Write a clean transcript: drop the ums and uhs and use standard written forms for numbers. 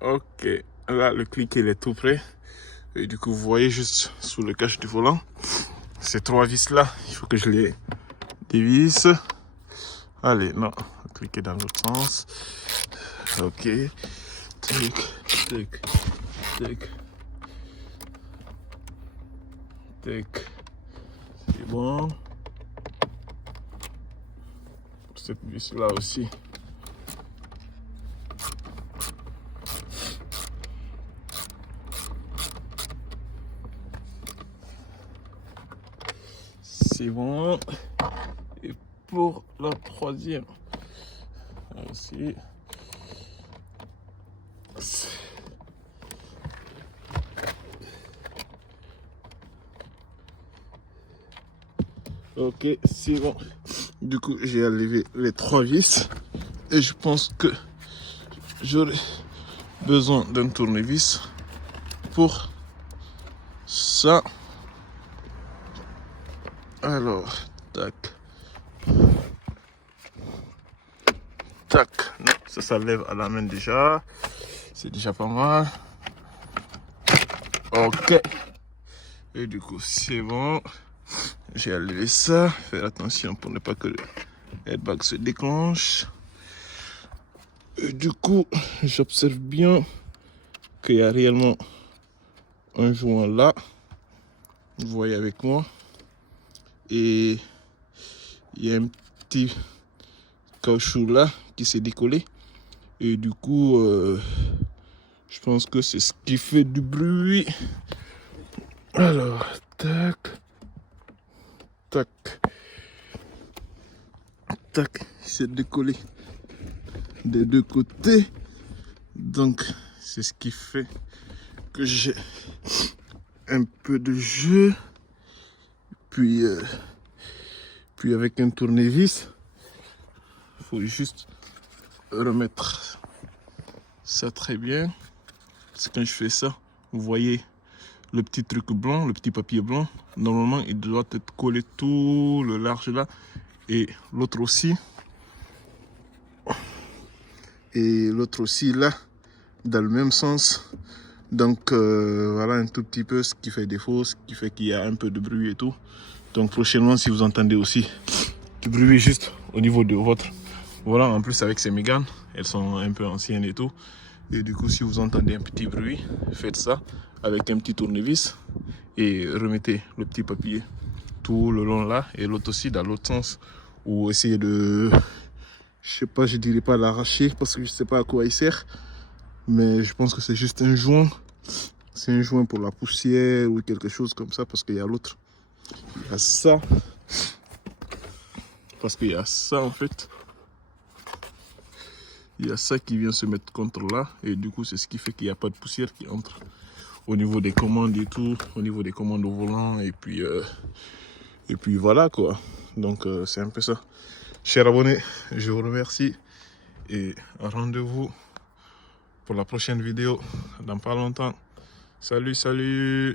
Ok, là le clic il est tout prêt. Et du coup vous voyez juste sous le cache du volant, ces 3 vis là, il faut que je les dévisse. Allez, non, cliquez dans l'autre sens. Ok, tac, tac, tac, tac, c'est bon. Cette vis là aussi. C'est bon. Et pour la troisième aussi. Ok, c'est bon. Du coup, j'ai enlevé les 3 vis. Et je pense que j'aurai besoin d'un tournevis pour ça. Alors, tac. Tac. Non, ça lève à la main déjà. C'est déjà pas mal. Ok. Et du coup, c'est bon. J'ai enlevé ça. Faire attention pour ne pas que le airbag se déclenche. Et du coup, j'observe bien qu'il y a réellement un joint là. Vous voyez avec moi. Et il y a un petit caoutchouc là qui s'est décollé. Et du coup, je pense que c'est ce qui fait du bruit. Alors, tac, tac, tac, il s'est décollé des 2 côtés. Donc, c'est ce qui fait que j'ai un peu de jeu. Puis avec un tournevis, il faut juste remettre ça très bien. Parce que quand je fais ça, vous voyez le petit truc blanc, le petit papier blanc. Normalement, il doit être collé tout le large là. Et l'autre aussi. Et l'autre aussi là, dans le même sens. Donc voilà un tout petit peu ce qui fait défaut, ce qui fait qu'il y a un peu de bruit et tout. Donc prochainement, si vous entendez aussi du bruit juste au niveau de votre... Voilà, en plus avec ces méganes, elles sont un peu anciennes et tout. Et du coup, si vous entendez un petit bruit, faites ça avec un petit tournevis et remettez le petit papier tout le long là et l'autre aussi dans l'autre sens. Ou essayez de... Je sais pas, je dirais pas l'arracher parce que je sais pas à quoi il sert. Mais je pense que c'est juste un joint. C'est un joint pour la poussière ou quelque chose comme ça parce qu'il y a l'autre. Il y a ça. Parce qu'il y a ça en fait. Il y a ça qui vient se mettre contre là. Et du coup, c'est ce qui fait qu'il n'y a pas de poussière qui entre au niveau des commandes et tout. Au niveau des commandes au volant. Et puis voilà quoi. Donc c'est un peu ça. Chers abonnés, je vous remercie. Et rendez-vous pour la prochaine vidéo dans pas longtemps. Salut, salut!